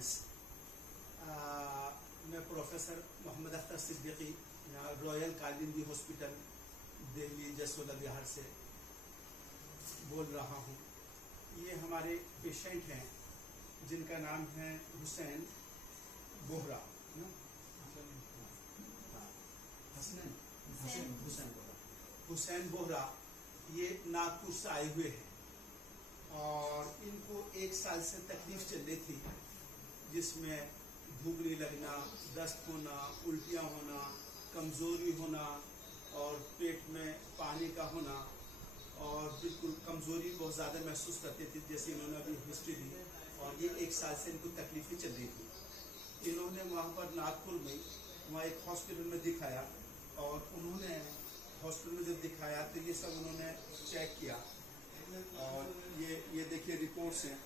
Friends, मैं professor Mohammad Akhtar Siddiqui यहाँ royal Kalindi hospital Delhi Jasoda Bihar से बोल रहा हूँ। ये हमारे पेशेंट हैं जिनका नाम है हुसैन बोहरा। हुसैन बोहरा ये नागपुर से आए हुए हैं और इनको 1 साल से तकलीफ चल रही थी, जिसमें भूखनी लगना, दस्त होना, उल्टियाँ होना, कमज़ोरी होना और पेट में पानी का होना और बिल्कुल कमज़ोरी बहुत ज़्यादा महसूस करते थे, जैसे इन्होंने अभी हिस्ट्री दी। और ये 1 साल से इनको तकलीफ़ें चल रही थी। इन्होंने वहाँ पर नागपुर में वहाँ एक हॉस्पिटल में दिखाया और उन्होंने हॉस्पिटल में जब दिखाया तो ये सब उन्होंने चेक किया और ये देखिए रिपोर्ट्स हैं।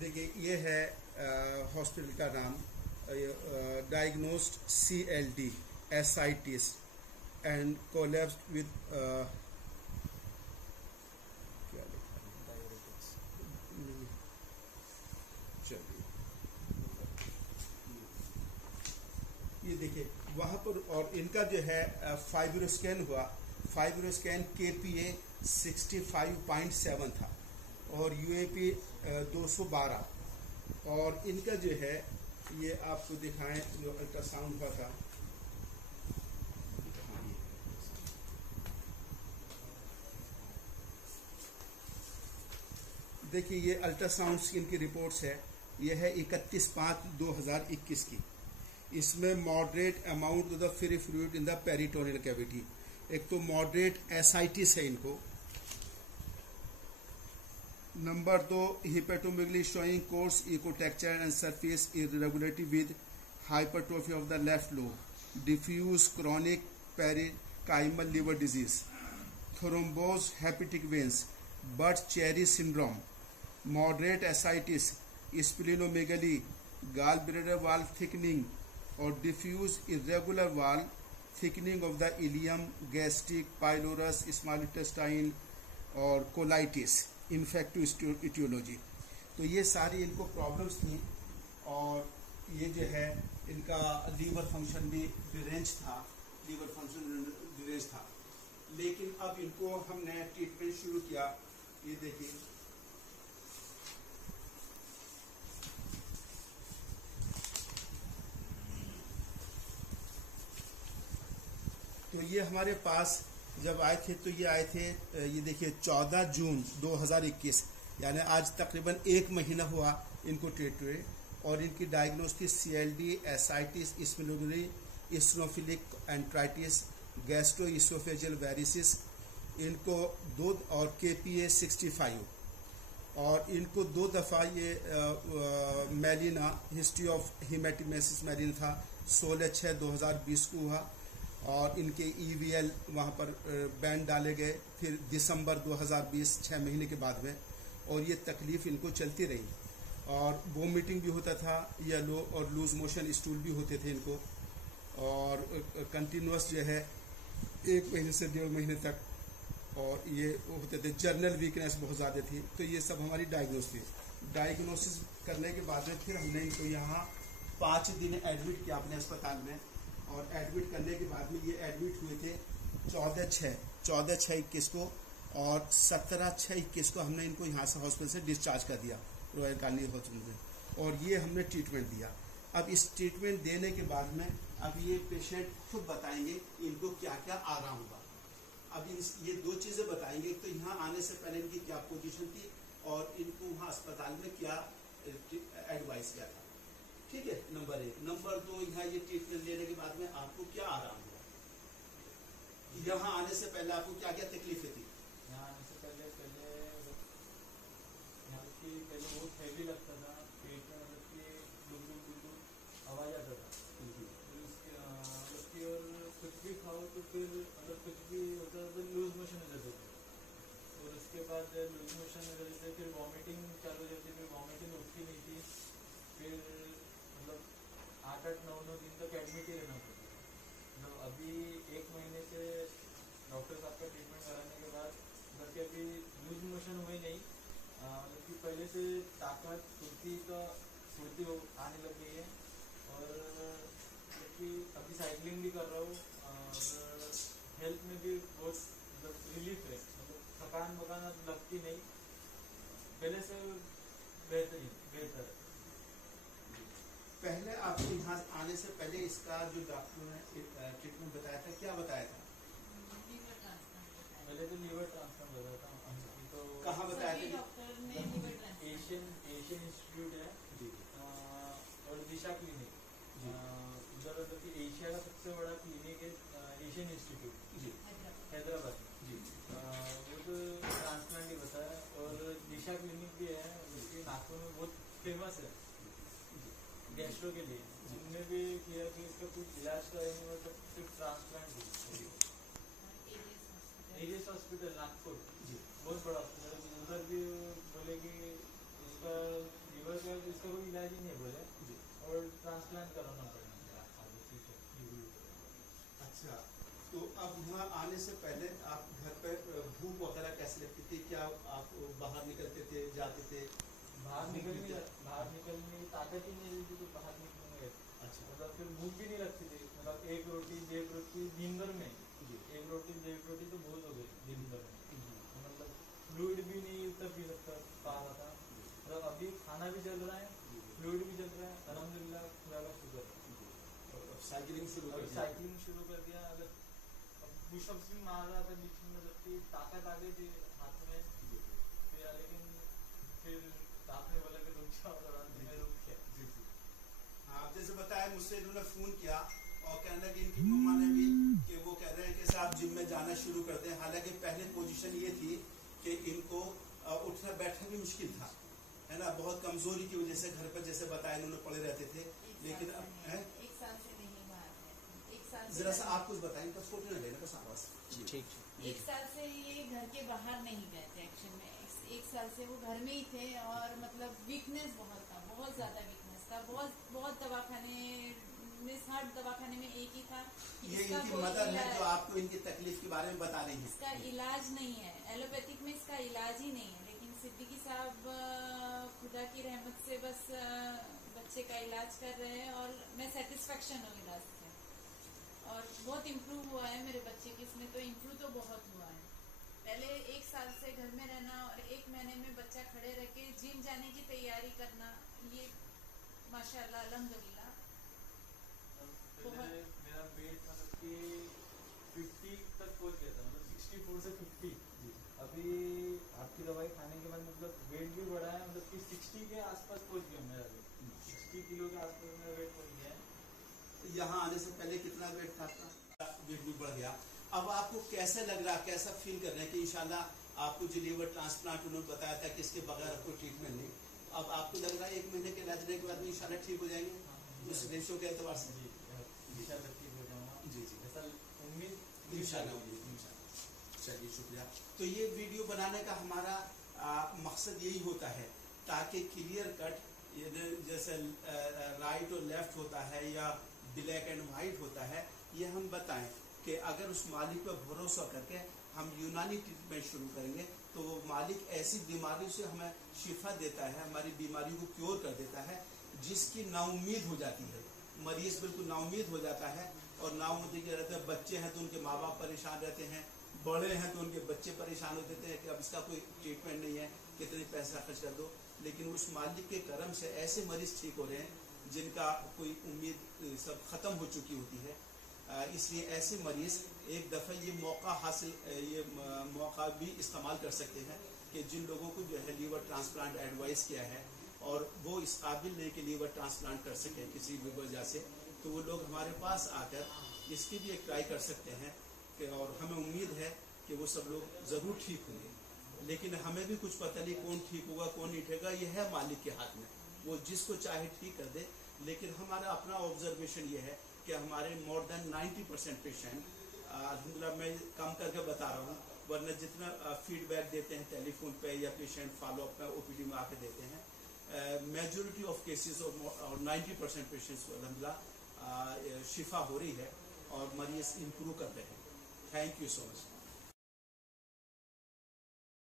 देखिए ये है हॉस्पिटल का नाम, diagnosed CLD ascites and collapsed with क्या लिखा है, चलिए ये देखिए वहाँ पर। और इनका जो है फाइब्रोस्कैन हुआ, फाइब्रोस्कैन KPA 65.7 था और UAP 212। और इनका जो है ये आपको दिखाएं जो अल्ट्रासाउंड हुआ था, देखिए ये अल्ट्रासाउंड स्किन की रिपोर्ट्स है। ये है 31/5/2021 की। इसमें moderate amount of the free fluid in the peritoneal cavity. एक तो मॉडरेट एसाइटिस है इनको। Number 2, hepatomegaly showing coarse echotexture and surface irregularity with hypertrophy of the left lobe, diffuse chronic parenchymal liver disease, thrombosed hepatic veins, Budd Chiari syndrome, moderate ascites, splenomegaly, gall bladder wall thickening और diffuse irregular wall thickening of the ileum, gastric, pylorus, small intestine और colitis, infective aetiology. तो ये सारी इनको problems थी। और ये जो है इनका लीवर फंक्शन भी डिरेंज था, लीवर फंक्शन डिरेंज था। लेकिन अब इनको हमने ट्रीटमेंट शुरू किया। ये देखिए तो ये हमारे पास जब आए थे तो ये आए थे, ये देखिए 14 जून 2021, यानी आज तकरीबन 1 महीना हुआ इनको ट्रीट हुए। और इनकी डायग्नोस थी CLD, ascites, splenomegaly, eosinophilic enteritis, gastro oesophageal varices. इनको 2 और KPA 65। और इनको 2 दफ़ा ये मेलिना, हिस्ट्री ऑफ हिमेटिमेसिस मेलिना था, 16/6/2020 को हुआ। और इनके EVL वहाँ पर बैंड डाले गए फिर दिसंबर 2020, 6 महीने के बाद में। और ये तकलीफ़ इनको चलती रही और वोमिटिंग भी होता था, येलो और लूज मोशन स्टूल भी होते थे इनको। और कंटिन्यूस जो है 1 महीने से 1.5 महीने तक और ये होते थे। जर्नल वीकनेस बहुत ज़्यादा थी। तो ये सब हमारी डायग्नोसिस करने के बाद में फिर हमने इनको यहाँ 5 दिन एडमिट किया अपने अस्पताल में। और एडमिट करने के बाद में ये एडमिट हुए थे 14/6/21 को और 17/6/21 को हमने इनको यहाँ से हॉस्पिटल से डिस्चार्ज कर दिया, रॉयल कालिंदी हॉस्पिटल में। और ये हमने ट्रीटमेंट दिया। अब इस ट्रीटमेंट देने के बाद में अब ये पेशेंट खुद बताएंगे इनको क्या क्या आराम हुआ। अब ये 2 चीज़ें बताएंगे, तो यहाँ आने से पहले इनकी क्या पोजीशन थी और इनको वहाँ अस्पताल में क्या एडवाइस किया था। ठीक है, नंबर 1। नंबर 2, यहाँ ये ट्रीटमेंट लेने के बाद में आपको क्या आराम हुआ। यहाँ आने से पहले आपको क्या क्या तकलीफें थी। यहाँ आने से पहले बहुत हैवी लगता था, पेट में मतलब कि गुलगुल आवाज आता था। उसकी और कुछ भी खाओ तो फिर मतलब कुछ भी होता था तो लूज मोशन हो जाता था। और उसके बाद बाद लूज मोशन वगैरह से फिर वॉमिटिंग चालू हो जाती, फिर वॉमिटिंग उठती नहीं थी, फिर मतलब 8-9 दिन तक एडमिट ही रहना पड़ता है। मतलब अभी 1 महीने से डॉक्टर साहब का ट्रीटमेंट कराने के बाद घर के अभी लूज मोशन हुए नहीं, मतलब कि पहले से ताकत फुर्ती आने लग गई है, और मतलब कि अभी साइकिलिंग भी कर रहा हूँ, और हेल्थ में भी बहुत मतलब रिलीफ है, मतलब थकान वकान अब लगती नहीं, पहले से बेहतर है। पहले आपको यहाँ आने से पहले इसका जो डॉक्टर ने ट्रीटमेंट बताया था, क्या बताया था? पहले तो लीवर ट्रांसप्लांट बताया था। तो कहाँ बताया था? एशियन इंस्टीट्यूट है जी, और दिशा क्लिनिक, उधर मतलब कि एशिया का सबसे बड़ा क्लिनिक है एशियन इंस्टीट्यूट जी, हैदराबाद में जी, वो तो ट्रांसप्लांट ही बताया, और दिशा क्लिनिक भी है जो नागपुर में बहुत फेमस है गैस्ट्रो के लिए, उनने भी किया कि इसका कुछ इलाज करेंगे, मतलब सिर्फ ट्रांसप्लांट। एजेस हॉस्पिटल नागपुर जी, बहुत बड़ा हॉस्पिटल, उधर भी बोले कि इसका लीवर का इसका कोई इलाज ही नहीं बोले, जी। और ट्रांसप्लांट कराना पड़ेगा आगे फ्यूचर। अच्छा, तो अब यहाँ आने से पहले आप घर पर भूख वगैरह कैसे लगती थी? क्या आप बाहर निकलते थे, जाते थे? बाहर निकलने की ताकत ही नहीं रहती, तो बाहर निकलेंगे। अच्छा, मतलब फिर भूख भी नहीं लगती थी, मतलब 1 रोटी 1.5 रोटी दिन भर में, जी, 1 रोटी 1.5 रोटी तो बहुत हो गई दिन भर में, मतलब फ्लूइड भी नहीं उतना पी सकता पा रहा था, मतलब अभी खाना भी चल रहा है, फ्लूइड भी चल रहा है, अल्हम्दुलिल्लाह खुदा का शुक्र है। साइकिलिंग शुरू कर दिया, अगर पुशअप्स भी मार रहा था बीच में, मतलब कि ताकत आ गई थी हाथ में, फिर लेकिन फिर आपने बोला कि रुक जाओ थोड़ा, मैं रुक गया। जी, जी। आप जैसे बताया, मुझसे इन्होंने फोन किया और कहने लगे इनकी मम्मा ने भी कि वो कह रहे हैं कि साहब जिम में जाना शुरू कर दें। हालांकि पहले पोजीशन ये थी कि इनको उठना बैठना भी मुश्किल था, है ना, बहुत कमजोरी की वजह से घर पर जैसे बताया इन्होंने पड़े रहते थे, लेकिन अब 1 साल से नहीं बाहर, 1 साल जरा सा आप कुछ बताएं, इनका छोटे न लेना बस आवाज। ठीक 1 साल से ये घर के बाहर नहीं गए थे एक्शन में, 1 साल से वो घर में ही थे, और मतलब वीकनेस बहुत था, बहुत ज्यादा वीकनेस था, बहुत दवाखाने में, हर दवाखाने में एक ही था कि ये इसका इनकी कोई मदर है इलाज, जो आपको इनकी तकलीफ के बारे में बता रही है। इसका इलाज नहीं है, एलोपैथिक में इसका इलाज ही नहीं है, लेकिन सिद्दीकी साहब खुदा की रहमत से बस बच्चे का इलाज कर रहे हैं, और मैं सेटिस्फेक्शन हूँ इलाज से, और बहुत इम्प्रूव हुआ है मेरे बच्चे की, इसमें तो इम्प्रूव तो बहुत हुआ है। पहले 1 साल से घर में रहना और 1 महीने में बच्चा खड़े रह के जिम जाने की तैयारी करना, ये माशाल्लाह अल्हम्दुलिल्लाह। पहले मेरा वेट मतलब कि 50 तक पहुंच गया था, मतलब 64 से 50। अभी आपकी दवाई खाने के बाद मतलब वेट भी बढ़ा है, मतलब कि 60 के आसपास पहुंच गया मेरा वेट, 60 किलो के आसपास मेरा वेट पहुंच गया है। यहाँ आने से पहले कितना वेट था आपका? वेट भी बढ़ गया। अब आपको कैसे लग रहा, कैसा फील कर रहे हैं कि इंशाल्लाह आपको जो लीवर ट्रांसप्लांट उन्होंने बताया था कि इसके बगैर आपको ट्रीटमेंट नहीं, अब आपको लग रहा है 1 महीने के इलाज के बाद इंशाल्लाह ठीक हो जाएंगे उस रेशो के एतबार से? जी इंशाल्लाह ठीक हो जाऊंगा। जी, जी, ऐसा उम्मीद इंशाल्लाह। चलिए शुक्रिया। तो ये वीडियो बनाने का हमारा मकसद यही होता है ताकि क्लियर कट, जैसे राइट और लेफ्ट होता है या ब्लैक एंड वाइट होता है, ये हम बताएं कि अगर उस मालिक पर भरोसा करके हम यूनानी ट्रीटमेंट शुरू करेंगे तो वो मालिक ऐसी बीमारी से हमें शिफा देता है, हमारी बीमारी को क्योर कर देता है जिसकी नाउम्मीद हो जाती है, मरीज बिल्कुल नाउम्मीद हो जाता है। और नाउम्मीद के रहते हैं, बच्चे हैं तो उनके माँ बाप परेशान रहते हैं, बड़े हैं तो उनके बच्चे परेशान हो देते हैं कि अब इसका कोई ट्रीटमेंट नहीं है, कितने पैसा खर्च कर दो। लेकिन उस मालिक के करम से ऐसे मरीज ठीक हो रहे हैं जिनका कोई उम्मीद सब खत्म हो चुकी होती है। इसलिए ऐसे मरीज एक दफ़ा ये मौका भी इस्तेमाल कर सकते हैं कि जिन लोगों को जो है लीवर ट्रांसप्लांट एडवाइस किया है और वो इस काबिल नहीं कि लीवर ट्रांसप्लांट कर सकें किसी भी वजह से, तो वो लोग हमारे पास आकर इसकी भी एक ट्राई कर सकते हैं कि, और हमें उम्मीद है कि वो सब लोग ज़रूर ठीक होंगे। लेकिन हमें भी कुछ पता नहीं कौन ठीक होगा कौन नहीं ठीक होगा, ये है मालिक के हाथ में, वो जिसको चाहे ठीक कर दे। लेकिन हमारा अपना ऑब्जर्वेशन ये है कि हमारे मोर देन 90% पेशेंट, अल्हम्दुलिल्लाह मैं कम करके बता रहा हूँ, वरना जितना फीडबैक देते हैं टेलीफोन पे या पेशेंट फॉलोअप में ओपीडी में आके देते हैं, मेजोरिटी ऑफ केसेस और 90% पेशेंट्स को अल्हम्दुलिल्लाह शिफा हो रही है और मरीज इम्प्रूव कर रहे हैं। Thank you so much.